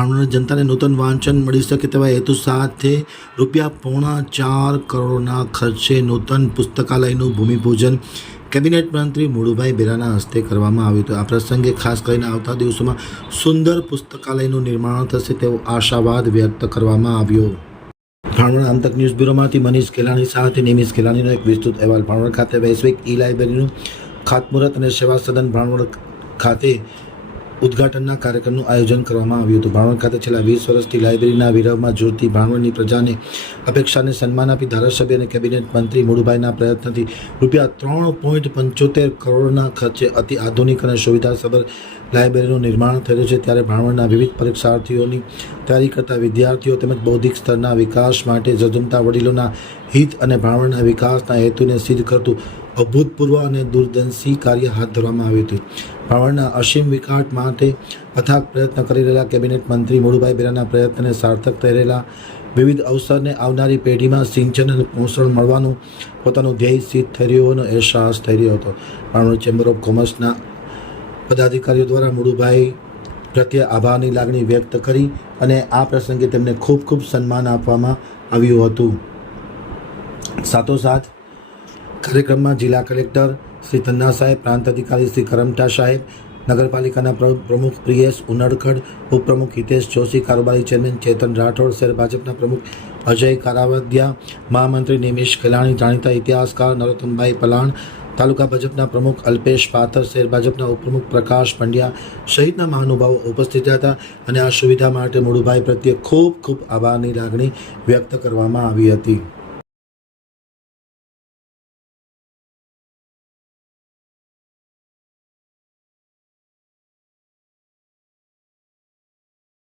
ભાવનગર જનતાને નૂતન વાંચન મળી શકે તેવા હેતુ સાથે ₹4.25 કરોડના ખર્ચે નૂતન પુસ્તકાલયનું ભૂમિપૂજન કેબિનેટ મંત્રી મુળુભાઈ બેરાના હસ્તે કરવામાં આવ્યું હતું। આ પ્રસંગે ખાસ કરીને આવતા દિવસોમાં સુંદર પુસ્તકાલયનું નિર્માણ થશે તેવો આશાવાદ વ્યક્ત કરવામાં આવ્યો। ભાવનગર આમતક ન્યૂઝ બ્યુરોમાંથી મનીષ કેલાણી સાથે નિમિષ કેલાણીનો એક વિસ્તૃત અહેવાલ। ભાવનગર ખાતે વૈશ્વિક ઈ લાઇબ્રેરીનું ખાતમુહૂર્ત અને સેવા સદન ભાવનગર ખાતે ઉદ્ઘાટનના કાર્યક્રમનું આયોજન કરવામાં આવ્યું હતું। ભાવનગર ખાતે છેલ્લા 20 વર્ષથી લાઇબ્રેરીના વિરહમાં જોડતી ભાવનગરની પ્રજાને અપેક્ષાને સન્માન આપી ધારાસભ્ય અને કેબિનેટ મંત્રી મુળુભાઈના પ્રયત્નથી ₹3.75 કરોડના ખર્ચે અતિ આધુનિક અને સુવિધાસભર લાઇબ્રેરીનું નિર્માણ થયેલું છે। ત્યારે ભાવનગરના વિવિધ પરીક્ષાર્થીઓની તૈયારી કરતા વિદ્યાર્થીઓ તેમજ બૌદ્ધિક સ્તરના વિકાસ માટે ઝઝૂમતા વડીલોના હિત અને ભાવનગરના વિકાસના હેતુને સિદ્ધ કરતું અભૂતપૂર્વ અને દૂરદર્શી કાર્ય હાથ ધરવામાં આવ્યું હતું। ભાવનગરના અસીમ વિકાસ માટે અથાગ પ્રયત્ન કરી રહેલા કેબિનેટ મંત્રી મુળુભાઈ બેરાના પ્રયત્નને સાર્થક થઈ રહેલા વિવિધ અવસરને આવનારી પેઢીમાં સિંચન અને પોષણ મળવાનું પોતાનું ધ્યેય સિદ્ધ થઈ રહ્યો હોવાનો અહેસાસ થઈ રહ્યો હતો। ભાવનગર ચેમ્બર ઓફ કોમર્સના પદાધિકારીઓ દ્વારા મુળુભાઈ પ્રત્યે આભારની લાગણી વ્યક્ત કરી અને આ પ્રસંગે તેમને ખૂબ ખૂબ સન્માન આપવામાં આવ્યું હતું। સાથોસાથ કાર્યક્રમમાં જિલ્લા કલેક્ટર શ્રી તન્ના સાહેબ, પ્રાંત અધિકારી શ્રી કરમટા સાહેબ, નગરપાલિકાના પ્રમુખ પ્રિયેશ ઉનડકડ, ઉપપ્રમુખ હિતેશ જોશી, કારોબારી ચેરમેન ચેતન રાઠોડ, શહેર ભાજપના પ્રમુખ અજય કારાવદિયા, મહામંત્રી નિમિષ કેલાણી, જાણીતા ઇતિહાસકાર નરોત્તમભાઈ પલાણ, તાલુકા ભાજપના પ્રમુખ અલ્પેશ પાથર, શહેર ભાજપના ઉપપ્રમુખ પ્રકાશ પંડ્યા સહિતના મહાનુભાવો ઉપસ્થિત હતા અને આ સુવિધા માટે મુળુભાઈ પ્રત્યે ખૂબ ખૂબ આભારની લાગણી વ્યક્ત કરવામાં આવી હતી।